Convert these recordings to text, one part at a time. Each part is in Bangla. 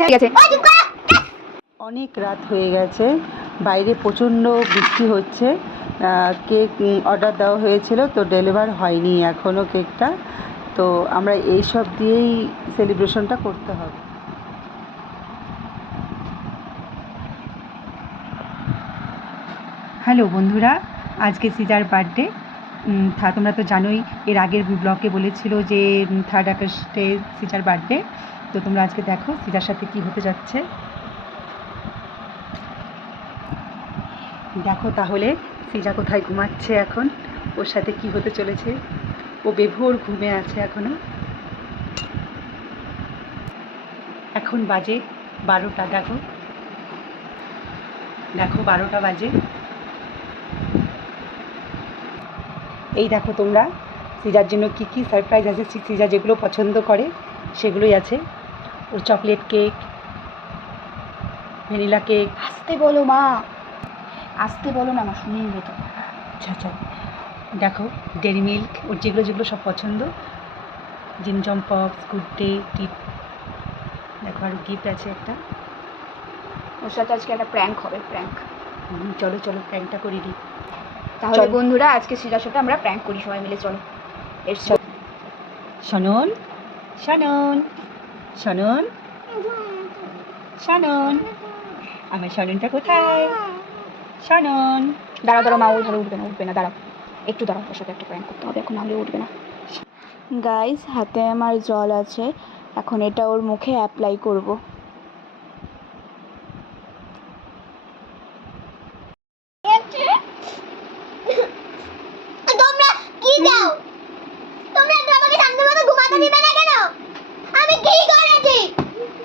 ঠিক আছে। অনেক রাত হয়ে গেছে বাইরে প্রচণ্ড বৃষ্টি হচ্ছে। কেক অর্ডার দেওয়া হয়েছিল তো ডেলিভার হয়নি এখনও কেকটা। তো আমরা এই সব দিয়েই সেলিব্রেশনটা করতে হবে। হ্যালো বন্ধুরা আজকে সিজার বার্থডে তোমরা তো জানোই এর আগের ব্লগে বলেছিল যে থার্ড আগস্টে সিজার বার্থডে তো তোমরা আজকে দেখো সিজার সাথে কি হতে যাচ্ছে। দেখো তাহলে সিজা কোথায় ঘুমাচ্ছে এখন, ওর সাথে কি হতে চলেছে? ও বেভোর ঘুমে আছে এখনও। এখন বাজে বারোটা, দেখো। দেখো বারোটা বাজে। এই দেখো তোমরা, সিজার জন্য কি কি সারপ্রাইজ আছে? সিজা যেগুলো পছন্দ করে, সেগুলোই আছে। Chocolate cake vanilla cake. আসতে বলো মা। আসতে বলো না মা শুনে নিবে তো আচ্ছা আচ্ছা। দেখো ডেরি মিল্ক ওর যেগুলো যেগুলো সব পছন্দ জিমজম পপস গুড ডে টিপ। দেখো আর গিফট আছে একটা। ওর সাথে আজকে একটা প্র্যাঙ্ক হবে প্র্যাঙ্ক চলো চলো প্যান্টটা করি দিই। তাহলে বন্ধুরা আজকে সিজার সাথে আমরা প্র্যাঙ্ক করি সবাই মিলে চলো। এসছো শনন। শনন। শনন। শনন। আমার শননটা কোথায়? শনন। দাঁড়াও দাঁড়াও, মা ওই ধরে উঠবে না উঠবে না, দাঁড়াও। একটু দাঁড়াও, ওর সাথে একটা প্র্যাঙ্ক করতে হবে, এখন নাহলে উঠবে না। গাইস হাতে আমার জল আছে, এখন এটা ওর মুখে অ্যাপ্লাই করব তোমরা কি দাও তোমরা একটু আমাকে শান্তি মতো ঘুমাতে দিবে না কেন আমি কি করেছি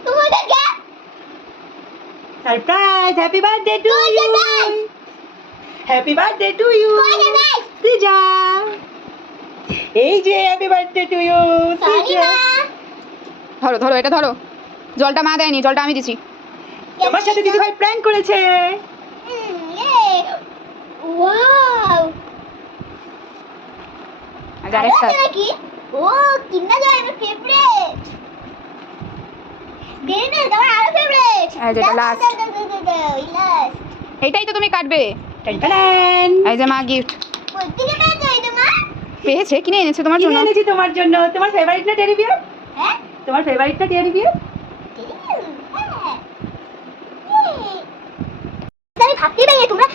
তোমাদেরকে surprise happy birthday to What's you surprise? Happy birthday to you What's surprise? সিজা এই যে হ্যাপি বার্থডে টু ইউ ধরো ধরো এটা ধরো। জলটা মা দেয়নি জলটা আমি দিছি। তোমার সাথে দিদি ভাই প্র্যাঙ্ক করেছে। ওয়াও আর আরেকটা নাকি ও কিন্না জয় আমার ফেভারিট দেরি না তোমার আরও ফেভারিট এই লাস্ট এইটাই তো তুমি কাটবে? এই যে মা গিফট পেয়েছ এটা মা? পেয়েছে কিনে এনেছে তোমার জন্য। এনেছি তোমার জন্য। তোমার ফেভারিট না টেরি বিয়ার হ্যাঁ? তোমার ফেভারিট না টেরি বিয়ার আমি ভাবতেই পারিনি তোমরা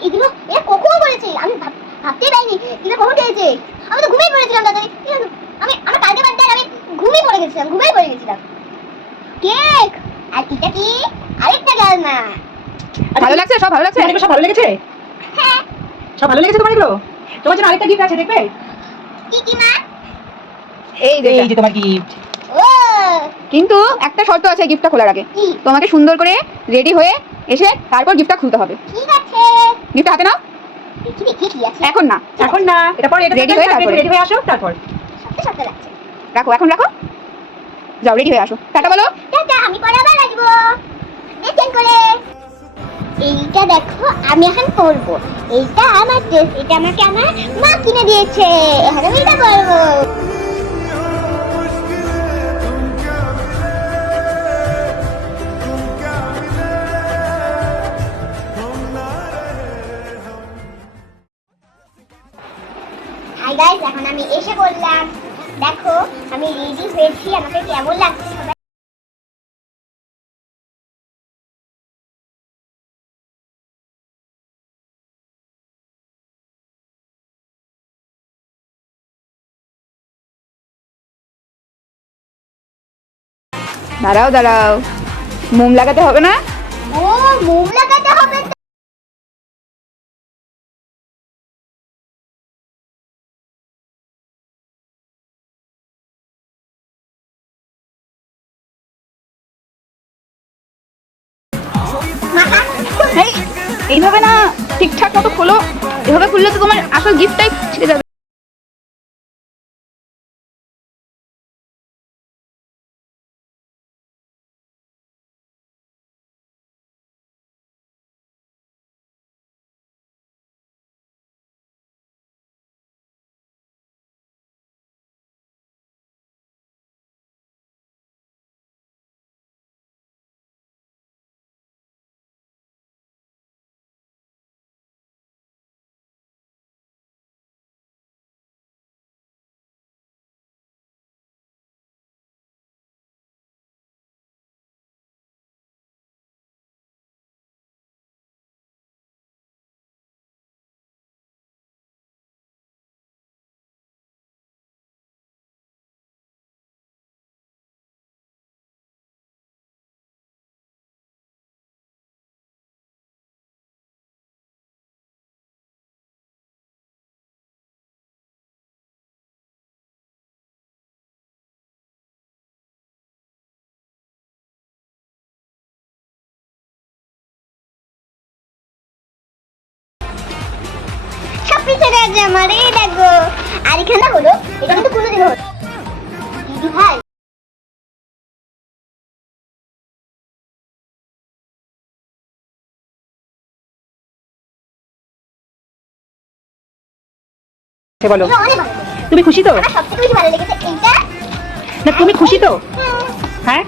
এগুলো এরা কখন করেছে? আমি ভাব- ভাবতেই পারিনি। এগুলো কখন খেয়েছে? আমি তো ঘুমিয়ে পড়েছিলাম দাদা আমি আমার কালকে বার্থডে আমি ঘুমিয়ে পড়ে গেছিলাম ঘুমিয়ে পড়ে গেছিলাম কেক আর এটা কি আরেকটা গাল না ভালো লাগছে? সব ভালো লাগছে? সব ভালো লেগেছে? হ্যাঁ। সব ভালো লেগেছে তোমার এগুলো? তোমার জন্য আরেকটা গিফট আছে দেখবে? কি কি মা এই যে এই যে তোমার গিফট ও! কিন্তু একটা শর্ত আছে গিফটটা খোলার আগে। তোমাকে সুন্দর করে রেডি হয়ে এসে তারপর গিফটটা খুলতে হবে। ঠিক আছে। গিফটটা হাতে নাও। দেখি দেখি কি আছে। এখন না। এখন না। এটা পরে এটা Ready হয়ে তারপরে। রেডি হয়ে আসো তারপর। সত্যি সত্যি লাগছে। রাখো এখন রাখো। যাও রেডি হয়ে আসো। টাটা বলো। টাটা আমি পরে আবার আসব। দেখেন করে। এইটা দেখো, আমি এখন পরবো। এইটা আমার ড্রেস এটা আমাকে আমার মা কিনে দিয়েছে। এখন আমি এটা পরবো। এখন আমি এসে বললাম দেখো, আমি রেডি হয়েছি আমাকে কেমন লাগছে? দাঁড়াও দাঁড়াও। মোম লাগাতে হবে না? ও মোম লাগাতে হবে তো। মাথা এই এইভাবে না ঠিকঠাক মতো খোলো। এভাবে খুললে তো তোমার আসল গিফটটাই ছিঁড়ে যাবে। আমার এই দেখো। আর এখানে হলো এটা কিন্তু কোনোদিন হলো দিদি ভাই বলো। এটা অনেক ভালো তুমি খুশি তো? আমার বেশি ভালো লেগেছে না তুমি খুশি তো? হ্যাঁ?